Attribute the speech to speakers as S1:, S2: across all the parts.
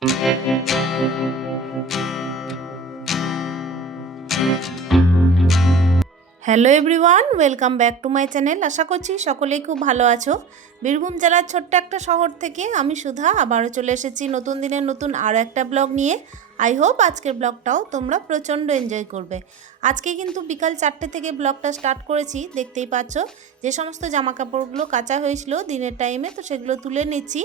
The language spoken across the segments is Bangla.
S1: Thank you. Hello everyone welcome back to my channel আশা করছি সকলেই খুব ভালো আছো। বীরভূম জেলার ছোট্ট একটা শহর থেকে আমি সুধা আবারও চলে এসেছি নতুন দিনের নতুন আরও একটা ব্লগ নিয়ে। আই হোপ আজকের ব্লগটাও তোমরা প্রচণ্ড এনজয় করবে। আজকে কিন্তু বিকাল চারটে থেকে ব্লগটা স্টার্ট করেছি, দেখতেই পাচ্ছ। যে সমস্ত জামা কাপড়গুলো কাঁচা হয়েছিল দিনের টাইমে তো সেগুলো তুলে নিচ্ছি।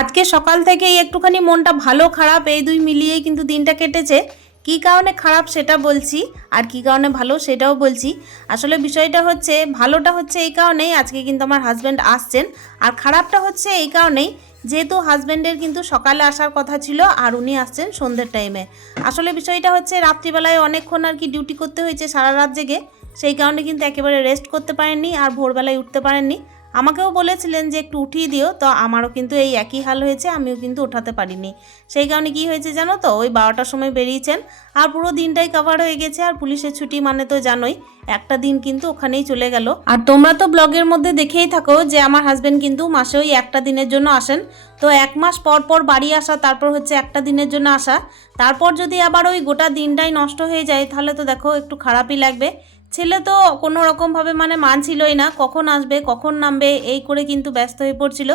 S1: আজকে সকাল থেকেই একটুখানি মনটা ভালো খারাপ, এই দুই মিলিয়েই কিন্তু দিনটা কেটেছে। কী কারণে খারাপ সেটা বলছি, আর কী কারণে ভালো সেটাও বলছি। আসলে বিষয়টা হচ্ছে, ভালোটা হচ্ছে এই কারণেই আজকে কিন্তু আমার হাজব্যান্ড আসছেন, আর খারাপটা হচ্ছে এই কারণেই যেহেতু হাজব্যান্ডের কিন্তু সকালে আসার কথা ছিল, আর উনি আসছেন সন্ধ্যের টাইমে আসলে বিষয়টা হচ্ছে, রাত্রিবেলায় অনেকক্ষণ আর কি ডিউটি করতে হয়েছে সারা রাত জেগে, সেই কারণে কিন্তু একেবারে রেস্ট করতে পারেননি, আর ভোরবেলায় উঠতে পারেননি। আমাকেও বলেছিলেন যে একটু উঠিয়ে দিও, তো আমারও কিন্তু এই একই হাল হয়েছে, আমিও কিন্তু ওঠাতে পারিনি। সেই কারণে কি হয়েছে জানো তো, ওই বারোটার সময় বেরিয়েছেন, আর পুরো দিনটাই কভার হয়ে গেছে, আর পুলিশের ছুটি মানে তো জানোই, একটা দিন কিন্তু ওখানেই চলে গেল। আর তোমরা তো ব্লগের মধ্যে দেখেই থাকো যে আমার হাজবেন্ড কিন্তু মাসে ওই একটা দিনের জন্য আসেন, তো এক মাস পর পর বাড়ি আসা, তারপর হচ্ছে একটা দিনের জন্য আসা, তারপর যদি আবার ওই গোটা দিনটাই নষ্ট হয়ে যায়, তাহলে তো দেখো একটু খারাপই লাগবে। ছেলে তো কোনো রকমভাবে মানে মানছিলই না, কখন আসবে, কখন নামবে, এই করে কিন্তু ব্যস্ত হয়ে পড়ছিল।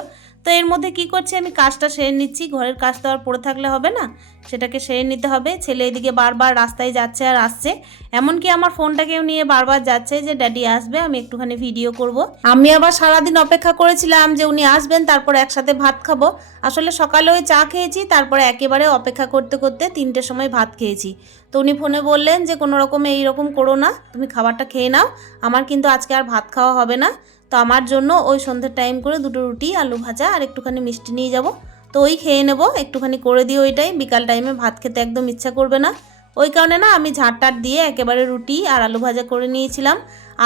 S1: তো এর মধ্যে কি করছি আমি? কাজটা সেরে নিচ্ছি। ঘরের কাজ তো আর পড়ে থাকলে হবে না। সেটাকে সেরে নিতে হবে। ছেলে এদিকে বারবার রাস্তায় যাচ্ছে আর আসছে। এমনকি আমার ফোনটাকেও নিয়ে বারবার যাচ্ছে যে, ড্যাডি আসবে, আমি একটুখানি ভিডিও করব। আমি আবার সারাদিন অপেক্ষা করেছিলাম যে, উনি আসবেন, তারপর একসাথে ভাত খাব। আসলে সকালে ওই চা খেয়েছি, তারপরে একেবারে অপেক্ষা করতে করতে তিনটের সময় ভাত খেয়েছি। তো উনি ফোনে বললেন যে, কোনো রকম এইরকম করো না। তুমি খাবারটা খেয়ে নাও। আমার কিন্তু আজকে আর ভাত খাওয়া হবে না। তো আমার জন্য ওই সন্ধ্যের টাইম করে দুটো রুটি, আলু ভাজা আর একটুখানি মিষ্টি নিয়ে যাব। তো ওই খেয়ে নেব, একটুখানি করে দিও ওইটাই। বিকাল টাইমে ভাত খেতে একদম ইচ্ছা করবে না। ওই কারণে না আমি ঝাঁটটাট দিয়ে একেবারে রুটি আর আলু ভাজা করে নিয়েছিলাম।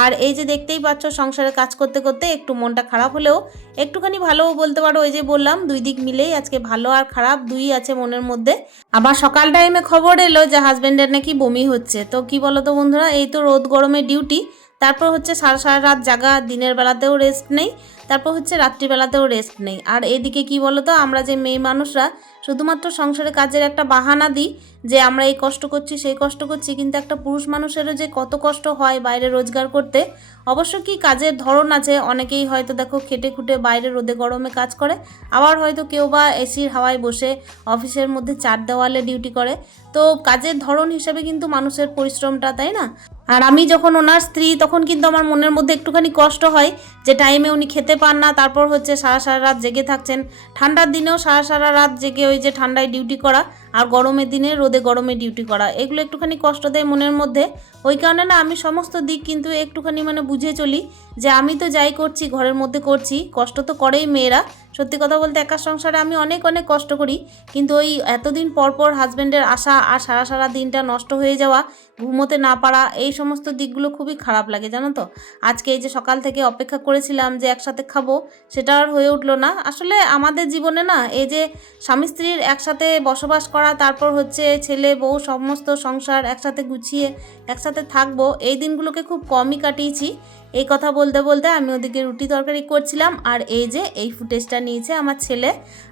S1: আর এই যে দেখতেই পাচ্ছ সংসারে কাজ করতে করতে একটু মনটা খারাপ হলেও একটুখানি ভালোও বলতে পারো, ওই যে বললাম দুই দিক মিলেই আজকে ভালো আর খারাপ দুই আছে মনের মধ্যে। আবার সকাল টাইমে খবর এলো যে হাজব্যান্ডের নাকি বমি হচ্ছে। তো কি বলো তো বন্ধুরা, এই তো রোদ গরমে ডিউটি তারপর হচ্ছে সারা সারা রাত জাগা দিনের বেলাতেও রেস্ট নেই। তারপর হচ্ছে রাত্রিবেলাতেও রেস্ট নেই। আর এদিকে কি বলতো, আমরা যে মেয়ে মানুষরা, শুধুমাত্র সংসারে কাজের একটা বাহানা দিই যে আমরা এই কষ্ট করছি, সেই কষ্ট করছি, কিন্তু একটা পুরুষ মানুষেরও যে কত কষ্ট হয় বাইরে রোজগার করতে, অবশ্য কি কাজের ধরন আছে, অনেকেই হয়তো দেখো খেটে খুটে বাইরে রোদে গরমে কাজ করে, আবার হয়তো কেউ বা এসির হাওয়ায় বসে অফিসের মধ্যে চার দেওয়ালে ডিউটি করে। তো কাজের ধরন হিসেবে কিন্তু মানুষের পরিশ্রমটা, তাই না? আর আমি যখন ওনার স্ত্রী, তখন কিন্তু আমার মনের মধ্যে একটুখানি কষ্ট হয় যে টাইমে উনি খেতে পান না, তারপর হচ্ছে সারা সারা রাত জেগে থাকছেন। ঠান্ডার দিনেও সারা সারা রাত জেগে ওই যে ঠান্ডায় ডিউটি করা। আর গরমের দিনে রোদে গরমে ডিউটি করা, এগুলো একটুখানি কষ্ট দেয় মনের মধ্যে। ওই কারণে না আমি সমস্ত দিক কিন্তু একটুখানি মানে বুঝে চলি যে আমি তো যাই করছি, ঘরের মধ্যে করছি, কষ্ট তো করেই মেয়েরা। সত্যি কথা বলতে একা সংসারে আমি অনেক অনেক কষ্ট করি। কিন্তু ওই এতদিন পর পর হাজব্যান্ডের আসা আর সারা সারা দিনটা নষ্ট হয়ে যাওয়া, ঘুমোতে না পারা, এই সমস্ত দিকগুলো খুবই খারাপ লাগে, জানো তো? আজকে এই যে সকাল থেকে অপেক্ষা করেছিলাম যে একসাথে খাব, সেটা আর হয়ে উঠল না। আসলে আমাদের জীবনে না এই যে স্বামী স্ত্রীর একসাথে বসবাস করা তারপর হচ্ছে ছেলে, বউ, সমস্ত সংসার একসাথে গুছিয়ে একসাথে থাকব। এই দিনগুলোকে খুব কমই কাটিয়েছি। এই কথা বলতে বলতে আমি ওদিকে রুটি তরকারি করছিলাম আর এই যে এই ফুটেজটা নিয়েছে আমার ছেলে।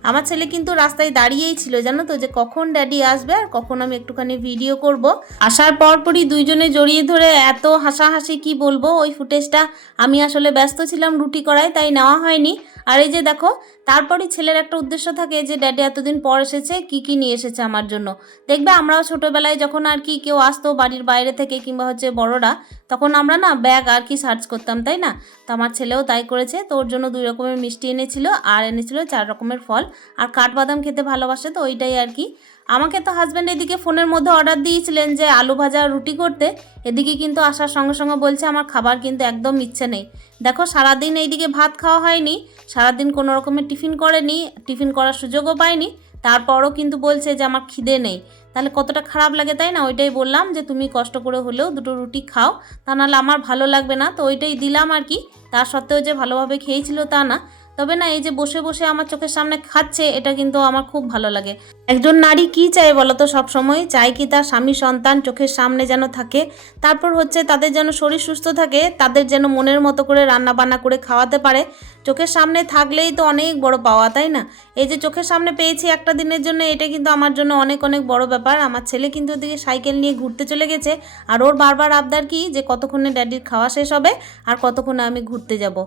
S1: আমার ছেলে কিন্তু রাস্তায় দাঁড়িয়েই ছিল, জানো তো, যে কখন ড্যাডি আসবে আর কখন আমি একটুখানি ভিডিও করব। আসার পরপরই দুইজনে জড়িয়ে ধরে এত হাসাহাসি, কি বলব, ওই ফুটেজটা। আমি আসলে ব্যস্ত ছিলাম রুটি করায়, তাই নেওয়া হয়নি। আর এই যে দেখো, তারপরই ছেলের একটা উদ্দেশ্য থাকে যে, ড্যাডি এতদিন পর এসেছে, কি কি নিয়ে এসেছে? আমার জন্য। দেখবে আমরাও ছোটোবেলায় যখন আর কি কেউ আসতো বাড়ির বাইরে থেকে কিংবা হচ্ছে বড়রা, তখন আমরা না ব্যাগ আর কি সার্চ করতাম, তাই না? তো আমার ছেলেও তাই করেছে। তো ওর জন্য দুই রকমের মিষ্টি এনেছিল আর এনেছিল চার রকমের ফল। আর কাঠবাদাম খেতে ভালোবাসে, তো ওইটাই আর কি। আমাকে তো হাজব্যান্ড এদিকে ফোনের মধ্যে অর্ডার দিয়েছিলেন যে আলু ভাজা রুটি করতে। এদিকে কিন্তু আসার সঙ্গে সঙ্গে বলছে আমার খাবার কিন্তু একদম ইচ্ছে নেই। দেখো সারাদিন এইদিকে ভাত খাওয়া হয়নি, সারাদিন কোনো রকমের টিফিন করেনি, টিফিন করার সুযোগও পায়নি। তারপরও কিন্তু বলছে যে আমার খিদে নেই। তাহলে কতটা খারাপ লাগে তাই না? ওইটাই বললাম যে তুমি কষ্ট করে হলেও দুটো রুটি খাও, তা নাহলে আমার ভালো লাগবে না। তো ওইটাই দিলাম আর কি। তার সত্ত্বেও যে ভালোভাবে খেয়েছিল তা না। তবে না, এই যে বসে বসে আমার চোখের সামনে খাচ্ছে, এটা কিন্তু আমার খুব ভালো লাগে। একজন নারী কি চায় বলো তো সবসময় চায় কি তার স্বামী, সন্তান চোখের সামনে যেন থাকে। তারপর হচ্ছে তাদের যেন শরীর সুস্থ থাকে, তাদের যেন মনের মতো করে রান্না বান্না করে খাওয়াতে পারে। চোখের সামনে থাকলেই তো অনেক বড় পাওয়া, তাই না? এই যে চোখের সামনে পেয়েছি একটা দিনের জন্য, এটা কিন্তু আমার জন্য অনেক অনেক বড় ব্যাপার। আমার ছেলে কিন্তু ওদিকে সাইকেল নিয়ে ঘুরতে চলে গেছে। আর ওর বারবার আবদার কি? যে কতক্ষণে ড্যাডির খাওয়া শেষ হবে আর কতক্ষণে আমি ঘুরতে যাব।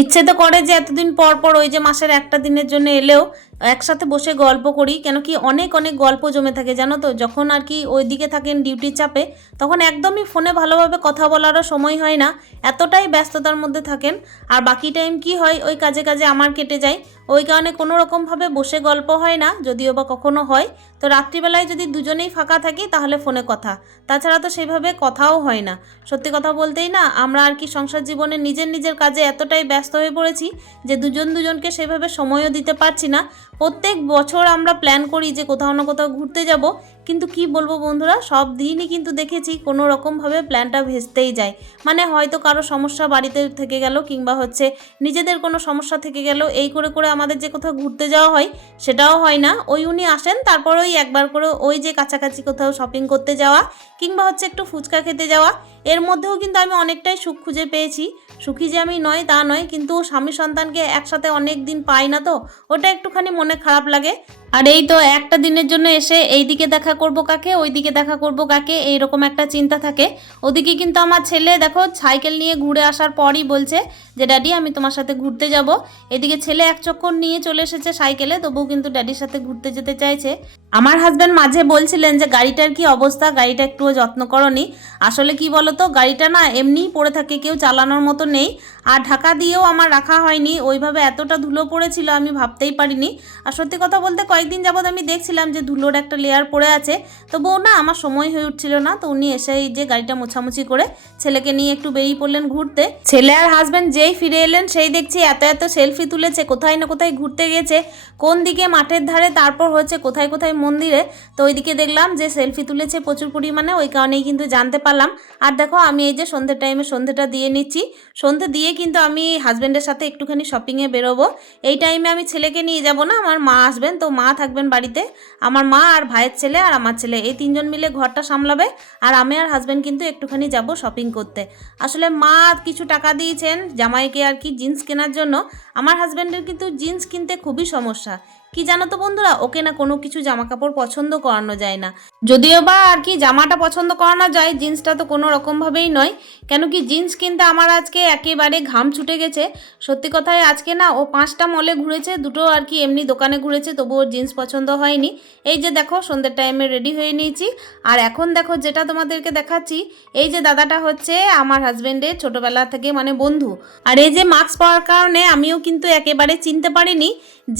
S1: ইচ্ছে তো করে যে এতদিন পর পর ওই যে মাসের একটা দিনের জন্য এলেও একসাথে বসে গল্প করি, কেন কি অনেক অনেক গল্প জমে থাকে, জানো তো? যখন আর কি ওই দিকে থাকেন ডিউটির চাপে, তখন একদমই ফোনে ভালোভাবে কথা বলারও সময় হয় না, এতটাই ব্যস্ততার মধ্যে থাকেন। আর বাকি টাইম কি হয়? ওই কাজে কাজে আমার কেটে যায়। ওই কারণে কোনো রকমভাবে বসে গল্প হয় না, যদিও বা কখনো হয়। তো রাত্রিবেলায় যদি দুজনেই ফাঁকা থাকি, তাহলে ফোনে কথা। তাছাড়া তো সেইভাবে কথাও হয় না। সত্যি কথা বলতেই না, আমরা আর কি সংসার জীবনে নিজের নিজের কাজে এতটাই ব্যস্ত হয়ে পড়েছি যে দুজন দুজনকে সেভাবে সময়ও দিতে পারছি না। প্রত্যেক বছর আমরা প্ল্যান করি যে কোথাও না কোথাও ঘুরতে যাব। কিন্তু কি বলব বন্ধুরা, সব দিনই কিন্তু দেখেছি কোনো রকমভাবে প্ল্যানটা ভেস্তেই যায়। মানে হয়তো কারও সমস্যা বাড়িতে থেকে গেল কিংবা হচ্ছে নিজেদের কোনো সমস্যা থেকে গেল, এই করে করে আমাদের যে কোথাও ঘুরতে যাওয়া হয় সেটাও হয় না। ওই উনি আসেন, তারপর ওই একবার করে ওই যে কাছাকাছি কোথাও শপিং করতে যাওয়া কিংবা হচ্ছে একটু ফুচকা খেতে যাওয়া, এর মধ্যেও কিন্তু আমি অনেকটাই সুখ খুঁজে পেয়েছি। সুখী যে আমি নয় তা নয়, কিন্তু স্বামী সন্তানকে একসাথে অনেক দিন পাই না তো, ওটা একটুখানি মনে খারাপ লাগে। আর এই তো একটা দিনের জন্য এসে এই দিকে দেখা করব কাকে ওই দিকে দেখা করব কাকে, এইরকম একটা চিন্তা থাকে। ওদিকে কিন্তু আমার ছেলে দেখো সাইকেল নিয়ে ঘুরে আসার পরই বলছে যে, ড্যাডি, আমি তোমার সাথে ঘুরতে যাব। এদিকে ছেলে এক চক্কর নিয়ে চলে এসেছে সাইকেলে, তবুও কিন্তু ড্যাডির সাথে ঘুরতে যেতে চাইছে। আমার হাজব্যান্ড মাঝে বলছিলেন যে, গাড়িটার কি অবস্থা? গাড়িটা একটুও যত্ন করনি। আসলে কি বলতো, গাড়িটা না এমনিই পড়ে থাকে, কেউ চালানোর মতো নেই। আর ঢাকা দিয়েও আমার রাখা হয়নি। ওইভাবে এতটা ধুলো পড়েছিল আমি ভাবতেই পারিনি। আর সত্যি কথা বলতে কয়েকদিন যাবৎ আমি দেখছিলাম যে ধুলোর একটা লেয়ার পড়ে আছে। তো বউ না, আমার সময় হয়ে উঠছিল না। তো উনি এসে এই যে গাড়িটা মোছামুছি করে ছেলেকে নিয়ে একটু বেরিয়ে পড়লেন ঘুরতে। ছেলে আর হাজব্যান্ড যেই ফিরে এলেন, সেই দেখছি এত এত সেলফি তুলেছে, কোথায় না কোথায় ঘুরতে গেছে, কোন দিকে মাঠের ধারে, তারপর হচ্ছে কোথায় কোথায় মন্দিরে। তো ওইদিকে দেখলাম যে সেলফি তুলেছে প্রচুর পরিমাণে, ওই কারণেই কিন্তু জানতে পারলাম। আর দেখো, আমি এই যে সন্ধ্যের টাইমে সন্ধ্যেটা দিয়ে নিচ্ছি। সন্ধ্যে দিয়ে কিন্তু আমি হাজব্যান্ডের সাথে একটুখানি শপিংয়ে বেরোবো। এই টাইমে আমি ছেলেকে নিয়ে যাব না, আমার মা আসবেন। তো মা থাকবেন বাড়িতে, আমার মা আর ভাইয়ের ছেলে আর আমার ছেলে। এই তিনজন মিলে ঘরটা সামলাবে আর আমি আর হাজব্যান্ড কিন্তু একটুখানি যাব শপিং করতে। আসলে মা কিছু টাকা দিয়েছেন, জামাইকে আর কি জিন্স কেনার জন্য। আমার হাজব্যান্ডের কিন্তু জিন্স কিনতে খুবই সমস্যা। কি জানো তো বন্ধুরা? ওকে না কোনো কিছু জামা কাপড় পছন্দ করানো যায় না। যদিও বা আর কি জামাটা পছন্দ করানো যায়, জিন্সটা তো কোনো রকমভাবেই নয়। কেন কি জিন্স কিনতে আমার আজকে একেবারে ঘাম ছুটে গেছে। সত্যি কথায় আজকে না ও পাঁচটা মলে ঘুরেছে, দুটো আর কি এমনি দোকানে ঘুরেছে, তবু ওর জিন্স পছন্দ হয়নি। এই যে দেখো, সন্ধ্যের টাইমে রেডি হয়ে নিয়েছি। আর এখন দেখো যেটা তোমাদেরকে দেখাচ্ছি, এই যে দাদাটা হচ্ছে আমার হাজব্যান্ডের ছোটবেলা থেকে মানে বন্ধু। আর এই যে মাস্ক পরার কারণে আমিও কিন্তু একেবারে চিনতে পারেনি।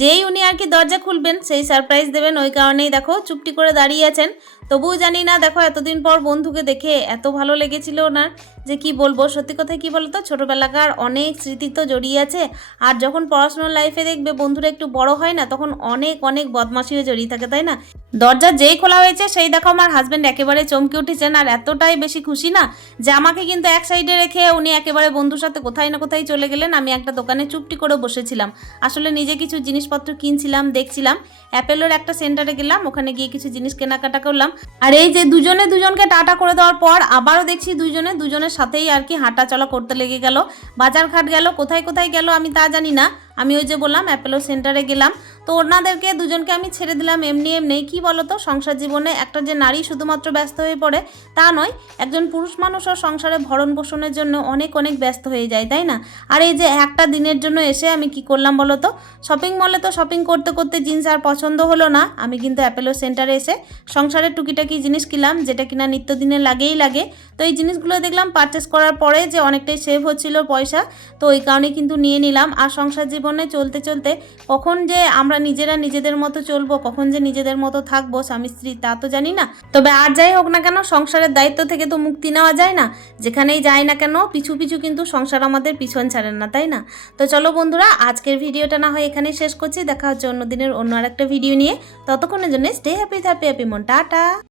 S1: যেই উনি আর কি দরজা খুলবেন, সেই সারপ্রাইজ দেবেন। ওই কারণেই দেখো চুপটি করে দাঁড়িয়ে আছেন। তবুও জানি না, দেখো এতদিন পর বন্ধুকে দেখে এত ভালো লেগেছিল ওনার যে কি বলব, সত্যি কথা কি বলতো? ছোটোবেলাকার অনেক স্মৃতি তো জড়িয়ে আছে। আর যখন পড়াশোনার লাইফে দেখবে বন্ধুরা একটু বড় হয় না, তখন অনেক অনেক বদমাশিও জড়িয়ে থাকে, তাই না? দরজা যেই খোলা হয়েছে, সেই দেখো আমার হাজব্যান্ড একেবারে চমকে উঠেছেন আর এতটাই বেশি খুশি না যে আমাকে কিন্তু এক সাইডে রেখে উনি একেবারে বন্ধুর সাথে কোথায় না কোথায় চলে গেলেন। আমি একটা দোকানে চুপটি করে বসেছিলাম। আসলে নিজে কিছু জিনিসপত্র কিনছিলাম, দেখছিলাম। অ্যাপেলোর একটা সেন্টারে গেলাম, ওখানে গিয়ে কিছু জিনিস কেনাকাটা করলাম। আর এই যে দুজনে দুজনকে টাটা করে দেওয়ার পর আবারও দেখছি দুজনে দুজনের সাথেই আর কি হাঁটা চলা করতে লেগে গেল। বাজার ঘাট গেল, কোথায় কোথায় গেল আমি তা জানি না। আমি ওই যে বললাম অ্যাপেলো সেন্টারে গেলাম। তো ওনাদেরকে দুজনকে আমি ছেড়ে দিলাম, এমনি এমনি কি বলতো, সংসার জীবনে একটা যে নারী শুধুমাত্র ব্যস্ত হয়ে পড়ে, তা নয়, একজন পুরুষ মানুষও সংসারে ভরণ পোষণের জন্য অনেক অনেক ব্যস্ত হয়ে যায়, তাই না? আর এই যে একটা দিনের জন্য এসে আমি কি করলাম বলো তো? শপিং মলে তো শপিং করতে করতে জিন্স আর পছন্দ হলো না। আমি কিন্তু অ্যাপেলো সেন্টারে এসে সংসারের টুকিটাকি জিনিস কিনলাম, যেটা কিনা নিত্যদিনে লাগেই লাগে। তো এই জিনিসগুলো দেখলাম পারচেস করার পরে যে অনেকটাই সেভ হচ্ছিল পয়সা, তো ওই কারণে কিন্তু নিয়ে নিলাম। আর সংসার জীবনে চলতে চলতে কখন যে আমরা নিজেরা নিজেদের মতো চলবো, কখন যে নিজেদের মতো থাকব, স্বামী, স্ত্রী তা তো জানি না। তবে আর যাই হোক না কেন, সংসারের দায়িত্ব থেকে তো মুক্তি নেওয়া যায় না। যেখানেই যাই না কেন, পিছু পিছু কিন্তু সংসার আমাদের পিছন ছাড়েন না, তাই না? তো চলো বন্ধুরা, আজকের ভিডিওটা না হয় এখানেই শেষ করছি। দেখা হচ্ছে অন্য দিনের অন্য আর একটা ভিডিও নিয়ে। ততক্ষণের জন্য স্টে হ্যাপি হ্যাপি হ্যাপি মন। টাটা!